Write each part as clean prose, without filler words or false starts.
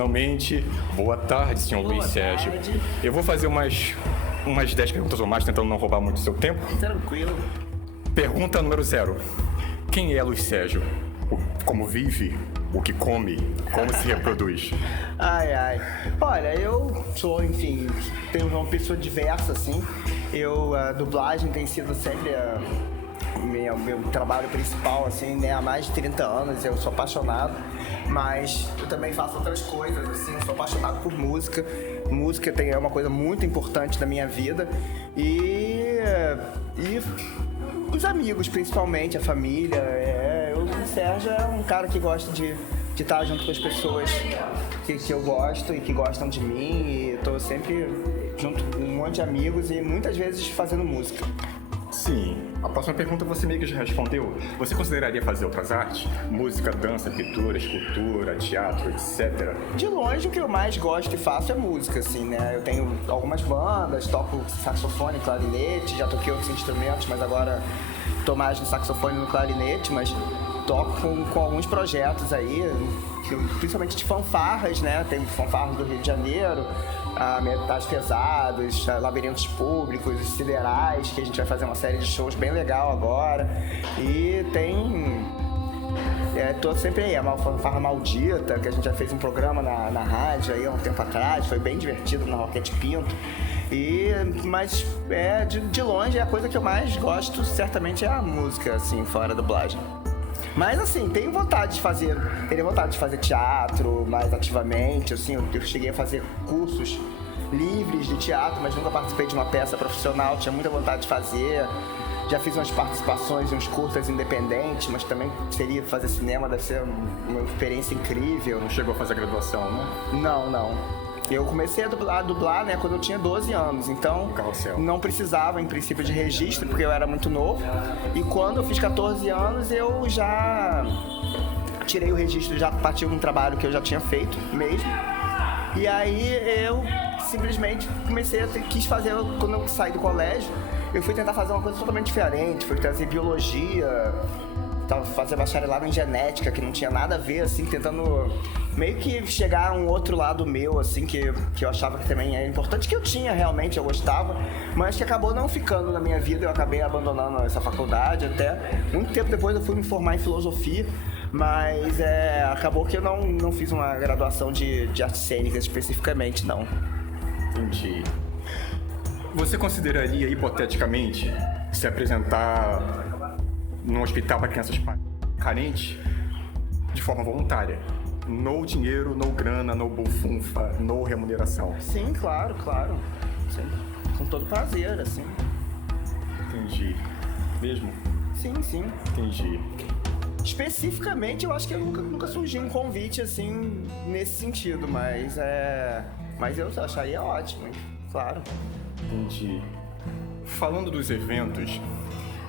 finalmente. Boa tarde, senhor Luiz Sérgio. Eu vou fazer umas 10 perguntas ou mais, tentando não roubar muito seu tempo. Tranquilo. Pergunta número 0. Quem é Luiz Sérgio? Como vive? O que come? Como se reproduz? Ai. Olha, eu sou, enfim, tenho uma pessoa diversa, assim. A dublagem tem sido sempre meu trabalho principal, assim, né? Há mais de 30 anos, eu sou apaixonado. Mas eu também faço outras coisas, assim, eu sou apaixonado por música. Música é uma coisa muito importante na minha vida. E os amigos, principalmente, a família. O Sérgio é um cara que gosta de estar junto com as pessoas que eu gosto e que gostam de mim. E tô sempre junto com um monte de amigos e muitas vezes fazendo música. Sim. A próxima pergunta você meio que já respondeu. Você consideraria fazer outras artes? Música, dança, pintura, escultura, teatro, etc? De longe, o que eu mais gosto e faço é música, assim, né? Eu tenho algumas bandas, toco saxofone, clarinete, já toquei outros instrumentos, mas agora tô mais no saxofone e no clarinete, mas toco com alguns projetos aí, principalmente de fanfarras, né? Tem fanfarras do Rio de Janeiro, Metais Pesados, Labirintos Públicos, os Siderais, que a gente vai fazer uma série de shows bem legal agora. E tem... tô sempre aí, a Fanfarra Maldita, que a gente já fez um programa na rádio aí há um tempo atrás, foi bem divertido na Roquete Pinto. Mas de longe a coisa que eu mais gosto certamente é a música, assim, fora a dublagem. Mas assim, teria vontade de fazer teatro mais ativamente, assim, eu cheguei a fazer cursos livres de teatro, mas nunca participei de uma peça profissional, tinha muita vontade de fazer. Já fiz umas participações em uns curtas independentes, mas também fazer cinema deve ser uma experiência incrível. Não chegou a fazer graduação, né? Não. Eu comecei a dublar, né, quando eu tinha 12 anos, então não precisava, em princípio, de registro, porque eu era muito novo. E quando eu fiz 14 anos, eu já tirei o registro, já partiu de um trabalho que eu já tinha feito mesmo. E aí eu simplesmente quis fazer, quando eu saí do colégio, eu fui tentar fazer uma coisa totalmente diferente, fui trazer biologia, fazer bacharelado em genética, que não tinha nada a ver, assim, tentando meio que chegar a um outro lado meu, assim, que eu achava que também era importante, que eu tinha realmente, eu gostava, mas que acabou não ficando na minha vida, eu acabei abandonando essa faculdade até. Muito tempo depois eu fui me formar em filosofia, mas acabou que eu não fiz uma graduação de artes cênicas especificamente, não. Entendi. Você consideraria, hipoteticamente, se apresentar num hospital para crianças carentes de forma voluntária? No dinheiro, no grana, no bufunfa, no remuneração. Sim, claro. Sim. Com todo prazer, assim. Entendi. Mesmo? Sim. Entendi. Especificamente, eu acho que nunca surgiu um convite, assim, nesse sentido, mas eu acharia ótimo, hein? Claro. Entendi. Falando dos eventos,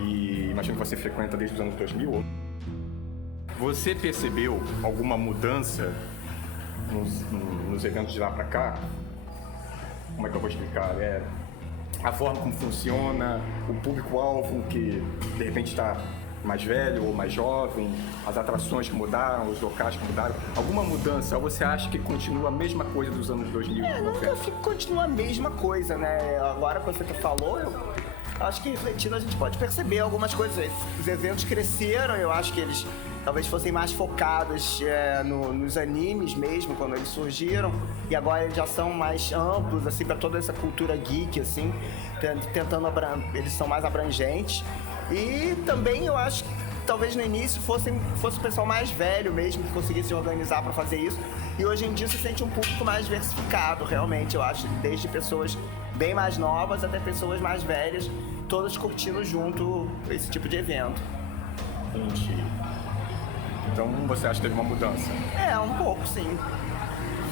e imagino que você frequenta desde os anos 2000, você percebeu alguma mudança nos eventos de lá pra cá? Como é que eu vou explicar? A forma como funciona, o público-alvo que de repente está mais velho ou mais jovem, as atrações que mudaram, os locais que mudaram. Alguma mudança? Ou você acha que continua a mesma coisa dos anos 2000? Nunca continua a mesma coisa, né? Agora que você falou, eu acho que refletindo a gente pode perceber algumas coisas. Os eventos cresceram, eu acho que eles talvez fossem mais focados nos animes mesmo, quando eles surgiram, e agora eles já são mais amplos, assim, para toda essa cultura geek, assim, eles são mais abrangentes. E também eu acho que talvez no início fosse o pessoal mais velho mesmo que conseguisse se organizar para fazer isso, e hoje em dia se sente um público mais diversificado, realmente, eu acho, desde pessoas bem mais novas até pessoas mais velhas, todas curtindo junto esse tipo de evento. Entendi. Então você acha que teve uma mudança? Um pouco, sim.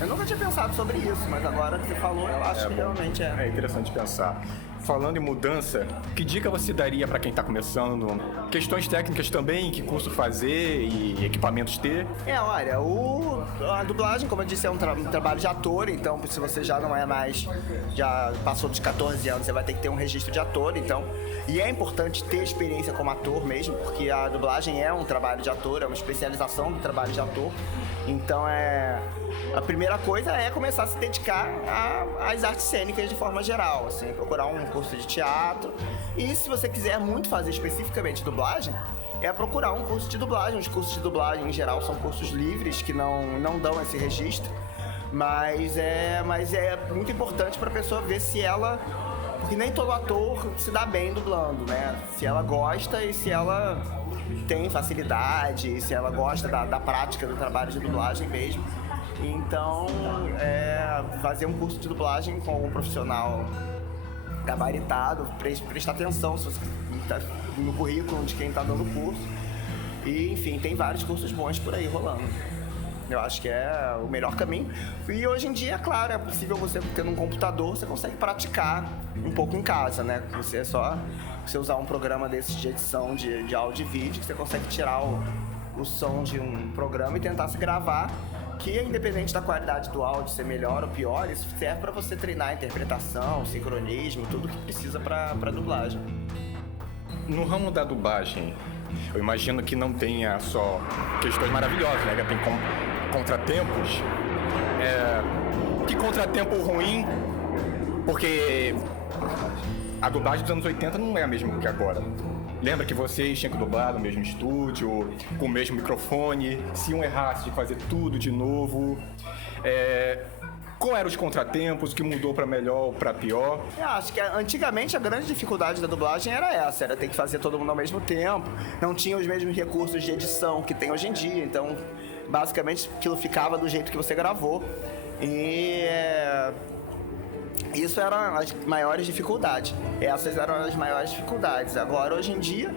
Eu nunca tinha pensado sobre isso, mas agora que você falou, eu acho que realmente é. É interessante pensar. Falando em mudança, que dica você daria para quem está começando? Questões técnicas também, que curso fazer e equipamentos ter? Olha, a dublagem, como eu disse, é um trabalho de ator, então se você já não é mais, já passou dos 14 anos, você vai ter que ter um registro de ator, então, e é importante ter experiência como ator mesmo, porque a dublagem é um trabalho de ator, é uma especialização do trabalho de ator, então a primeira coisa é começar a se dedicar às artes cênicas de forma geral, assim, procurar um curso de teatro. E se você quiser muito fazer especificamente dublagem, é procurar um curso de dublagem. Os cursos de dublagem, em geral, são cursos livres que não dão esse registro. Mas é muito importante para a pessoa ver se ela... Porque nem todo ator se dá bem dublando, né? Se ela gosta e se ela tem facilidade, e se ela gosta da prática do trabalho de dublagem mesmo. Então, fazer um curso de dublagem com algum profissional gabaritado, prestar atenção se você tá no currículo de quem está dando o curso. E, enfim, tem vários cursos bons por aí rolando. Eu acho que é o melhor caminho. E hoje em dia, claro, é possível você, tendo um computador, você consegue praticar um pouco em casa, né? Você é só você usar um programa desses de edição de áudio e vídeo, que você consegue tirar o som de um programa e tentar se gravar, que independente da qualidade do áudio ser melhor ou pior, isso serve para você treinar a interpretação, sincronismo, tudo que precisa para dublagem. No ramo da dublagem, eu imagino que não tenha só questões maravilhosas, né? Tem contratempos. Que contratempo ruim, porque a dublagem dos anos 80 não é a mesma que agora. Lembra que vocês tinham que dublar no mesmo estúdio, com o mesmo microfone, se um errasse de fazer tudo de novo. Qual eram os contratempos, o que mudou para melhor ou para pior? Eu acho que antigamente a grande dificuldade da dublagem era ter que fazer todo mundo ao mesmo tempo, não tinha os mesmos recursos de edição que tem hoje em dia, então basicamente aquilo ficava do jeito que você gravou. E isso eram as maiores dificuldades. Essas eram as maiores dificuldades. Agora, hoje em dia,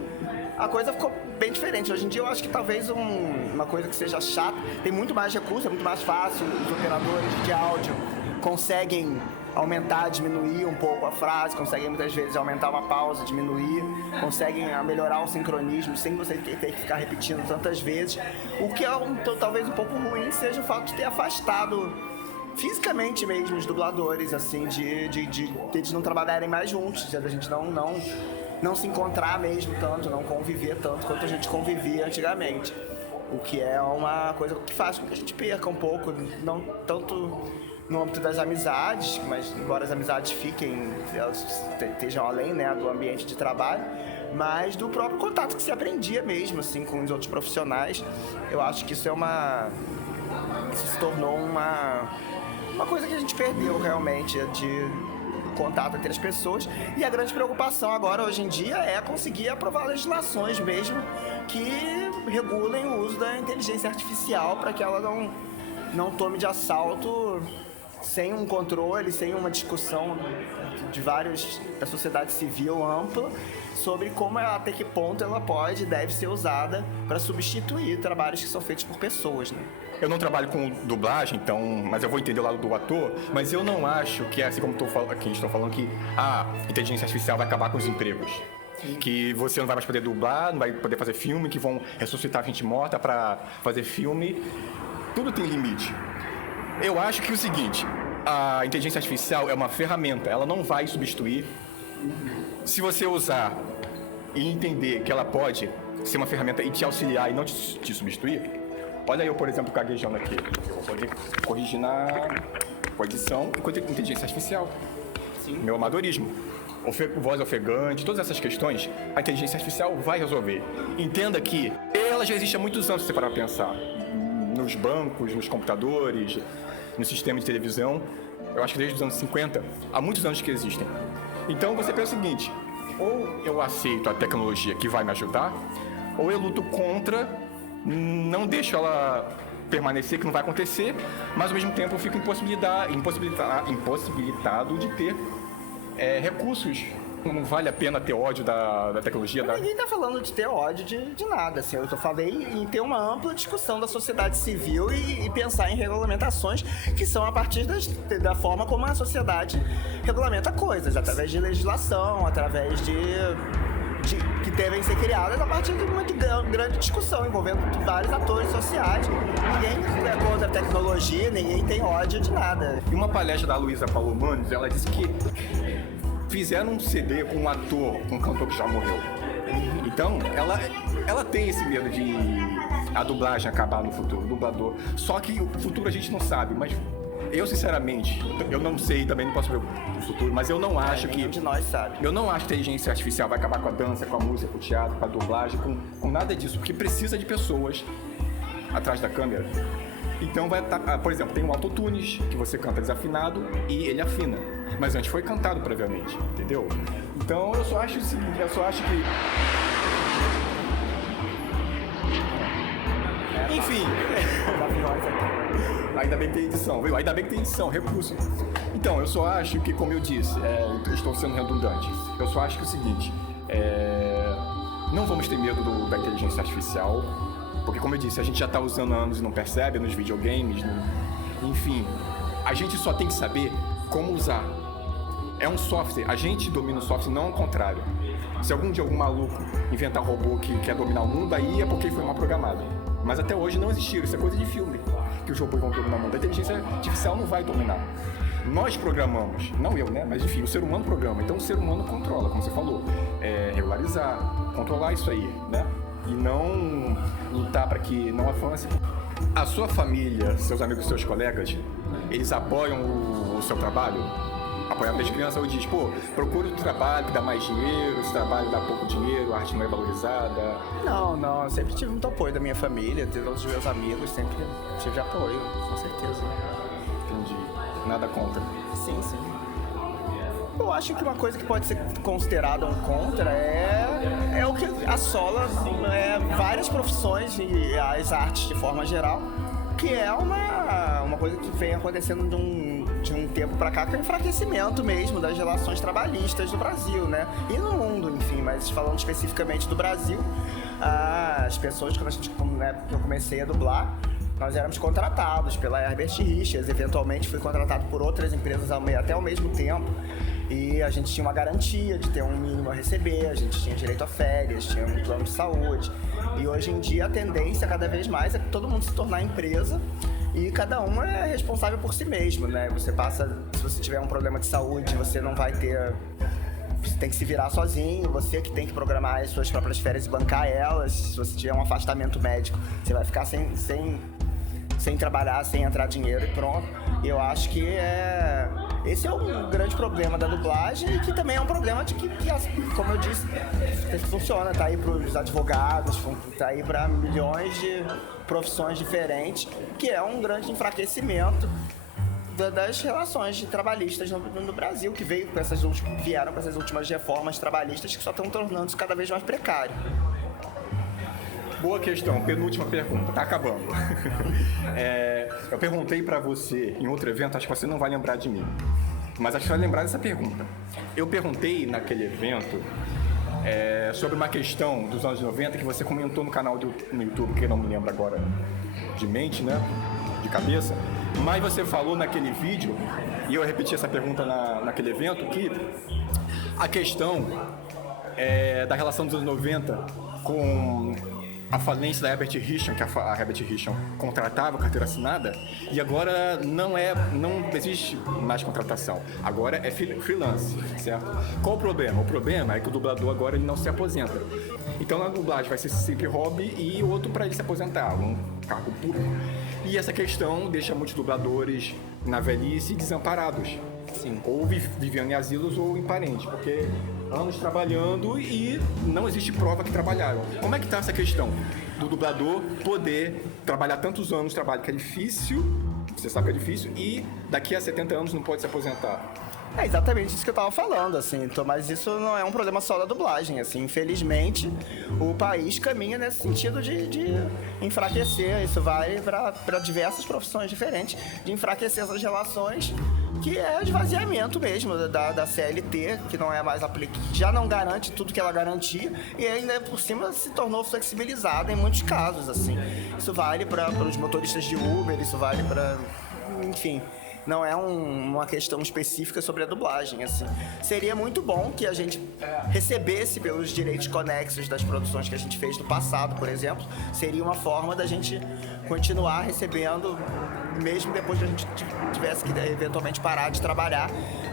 a coisa ficou bem diferente. Hoje em dia, eu acho que talvez uma coisa que seja chata, tem muito mais recurso, é muito mais fácil. Os operadores de áudio conseguem aumentar, diminuir um pouco a frase, conseguem muitas vezes aumentar uma pausa, diminuir, conseguem melhorar o sincronismo sem você ter que ficar repetindo tantas vezes. O que é talvez um pouco ruim seja o fato de ter afastado fisicamente mesmo os dubladores, assim, de eles não trabalharem mais juntos, de a gente não se encontrar mesmo tanto, não conviver tanto quanto a gente convivia antigamente. O que é uma coisa que faz com que a gente perca um pouco, não tanto no âmbito das amizades, mas embora as amizades fiquem, elas estejam além, né, do ambiente de trabalho, mas do próprio contato que se aprendia mesmo, assim, com os outros profissionais. Eu acho que isso isso se tornou uma coisa que a gente perdeu realmente, de contato entre as pessoas. E a grande preocupação agora, hoje em dia, é conseguir aprovar legislações mesmo que regulem o uso da inteligência artificial para que ela não tome de assalto sem um controle, sem uma discussão da sociedade civil ampla sobre até que ponto ela pode e deve ser usada para substituir trabalhos que são feitos por pessoas, né? Eu não trabalho com dublagem, então, mas eu vou entender o lado do ator, mas eu não acho que é assim como aqui estou falando que a inteligência artificial vai acabar com os empregos. Sim. Que você não vai mais poder dublar, não vai poder fazer filme, que vão ressuscitar gente morta para fazer filme. Tudo tem limite. Eu acho que é o seguinte, a inteligência artificial é uma ferramenta, ela não vai substituir. Se você usar e entender que ela pode ser uma ferramenta e te auxiliar e não te substituir, olha eu, por exemplo, gaguejando aqui. Eu vou poder corrigir na edição com inteligência artificial. Sim. Meu amadorismo. Voz ofegante, todas essas questões, a inteligência artificial vai resolver. Entenda que ela já existe há muitos anos, se você parar para pensar. Nos bancos, nos computadores, no sistema de televisão. Eu acho que desde os anos 50, há muitos anos que existem. Então você pensa o seguinte, ou eu aceito a tecnologia que vai me ajudar, ou eu luto contra, não deixo ela permanecer, que não vai acontecer, mas ao mesmo tempo eu fico impossibilitado de ter recursos não vale a pena ter ódio da tecnologia? Ninguém tá falando de ter ódio de nada, assim. Eu falei em ter uma ampla discussão da sociedade civil e pensar em regulamentações que são a partir da forma como a sociedade regulamenta coisas, através de legislação, através que devem ser criadas a partir de uma grande discussão envolvendo vários atores sociais. Ninguém é contra a tecnologia, ninguém tem ódio de nada. Em uma palestra da Luísa Palomanes, ela disse que fizeram um CD com um ator, um cantor que já morreu. Então, ela tem esse medo de a dublagem acabar no futuro, o dublador. Só que o futuro a gente não sabe, mas eu, sinceramente, eu não sei, também não posso ver o futuro, mas eu não acho que... Nenhum de nós sabe. Eu não acho que a inteligência artificial vai acabar com a dança, com a música, com o teatro, com a dublagem, com nada disso, porque precisa de pessoas atrás da câmera. Então vai estar, por exemplo, tem o autotunes, que você canta desafinado e ele afina. Mas antes foi cantado previamente, entendeu? Então eu só acho o seguinte, que... Enfim... Ainda bem que tem edição, viu? Ainda bem que tem edição, recurso. Então, eu só acho que, como eu disse, estou sendo redundante, eu só acho que é o seguinte, não vamos ter medo da inteligência artificial, porque, como eu disse, a gente já está usando há anos e não percebe, nos videogames, enfim, a gente só tem que saber como usar. É um software, a gente domina o software, não ao contrário. Se algum dia algum maluco inventar um robô que quer dominar o mundo, aí é porque foi mal programado. Mas até hoje não existiram, isso é coisa de filme, que os robôs vão dominar o mundo. A inteligência artificial não vai dominar. Nós programamos, não eu, né? Mas enfim, o ser humano programa. Então o ser humano controla, como você falou. Regularizar, controlar isso aí, né? E não lutar para que não avance. A sua família, seus amigos, seus colegas, eles apoiam o seu trabalho? Apoiar desde criança, ou diz, procure o trabalho que dá mais dinheiro, esse trabalho dá pouco dinheiro, a arte não é valorizada. Não, eu sempre tive muito apoio da minha família, de todos os meus amigos, sempre tive apoio, com certeza. Entendi. Nada contra. Sim. Eu acho que uma coisa que pode ser considerada um contra é o que assola várias profissões e as artes de forma geral, que é uma coisa que vem acontecendo de um tempo pra cá, que é o enfraquecimento mesmo das relações trabalhistas do Brasil, né? E no mundo, enfim, mas falando especificamente do Brasil, as pessoas, quando eu comecei a dublar, nós éramos contratados pela Herbert Richards, eventualmente fui contratado por outras empresas até ao mesmo tempo, e a gente tinha uma garantia de ter um mínimo a receber, a gente tinha direito a férias, tinha um plano de saúde, e hoje em dia a tendência cada vez mais é que todo mundo se tornar empresa e cada um é responsável por si mesmo, né? Se você tiver um problema de saúde, você não vai ter... Você tem que se virar sozinho, você que tem que programar as suas próprias férias e bancar elas. Se você tiver um afastamento médico, você vai ficar sem trabalhar, sem entrar dinheiro e pronto. E eu acho que esse é um grande problema da dublagem e que também é um problema de que como eu disse, funciona, tá aí para os advogados, tá aí para milhões de profissões diferentes, que é um grande enfraquecimento das relações trabalhistas no Brasil, que vieram com essas últimas reformas trabalhistas que só estão tornando isso cada vez mais precário. Boa questão, penúltima pergunta, tá acabando. Eu perguntei pra você em outro evento, acho que você não vai lembrar de mim, mas acho que vai lembrar dessa pergunta. Eu perguntei naquele evento sobre uma questão dos anos 90 que você comentou no canal no YouTube, que eu não me lembro agora de mente, né? De cabeça. Mas você falou naquele vídeo, e eu repeti essa pergunta naquele evento, que a questão da relação dos anos 90 com a falência da Herbert Richards, que a Herbert Richards contratava carteira assinada, e agora não existe mais contratação, agora é freelance, certo? Qual o problema? O problema é que o dublador agora ele não se aposenta. Então na dublagem vai ser sempre hobby e outro para ele se aposentar, um cargo público. E essa questão deixa muitos dubladores na velhice desamparados. Sim. Ou vivendo em asilos ou em parentes, porque anos trabalhando e não existe prova que trabalharam. Como é que está essa questão do dublador poder trabalhar tantos anos, trabalho que é difícil, você sabe que é difícil, e daqui a 70 anos não pode se aposentar? É exatamente isso que eu tava falando, assim, mas isso não é um problema só da dublagem, assim, infelizmente o país caminha nesse sentido de enfraquecer, isso vai para diversas profissões diferentes, de enfraquecer essas relações que é esvaziamento mesmo da CLT, que não é mais já não garante tudo que ela garantia e ainda por cima se tornou flexibilizada em muitos casos, assim. Isso vale para os motoristas de Uber, isso vale para, enfim, não é uma questão específica sobre a dublagem, assim. Seria muito bom que a gente recebesse pelos direitos conexos das produções que a gente fez no passado, por exemplo. Seria uma forma da gente continuar recebendo, mesmo depois que a gente tivesse que eventualmente parar de trabalhar.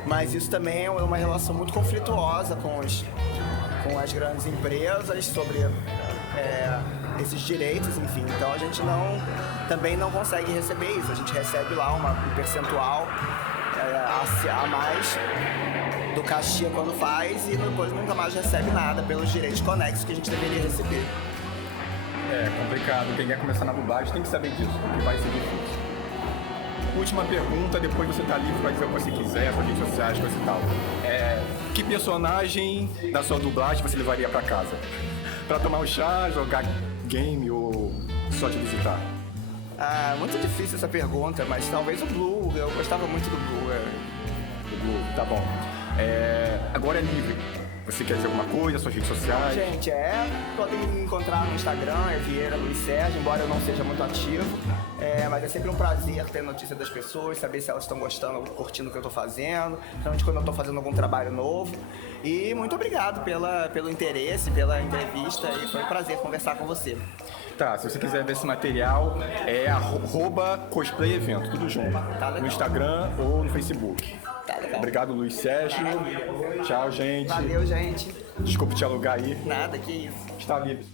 Mas isso também é uma relação muito conflituosa com as grandes empresas sobre esses direitos, enfim. Então a gente também não consegue receber isso. A gente recebe lá um percentual a mais do cachê quando faz e depois nunca mais recebe nada pelos direitos conexos que a gente deveria receber. É complicado. Quem quer começar na dublagem tem que saber disso, porque vai ser difícil. Última pergunta, depois você tá livre para dizer o que você quiser, suas redes sociais, coisa e tal. Que personagem da sua dublagem você levaria para casa? Para tomar um chá, jogar game ou só te visitar? Muito difícil essa pergunta, mas talvez o Blue. Eu gostava muito do Blue. O Blue, tá bom. Agora é livre. Você quer dizer alguma coisa, suas redes sociais? Gente, podem me encontrar no Instagram, Vieira Luiz Sérgio, embora eu não seja muito ativo. Mas é sempre um prazer ter notícia das pessoas, saber se elas estão gostando, curtindo o que eu estou fazendo, principalmente quando eu estou fazendo algum trabalho novo. E muito obrigado pelo interesse, pela entrevista, e foi um prazer conversar com você. Tá, se você quiser ver esse material, é @cosplayevento, tudo junto. Tá legal. No Instagram ou no Facebook. Tá legal. Obrigado, Luiz Sérgio. Tchau, gente. Valeu, gente. Desculpe te alugar aí. Nada, que isso. Está livre.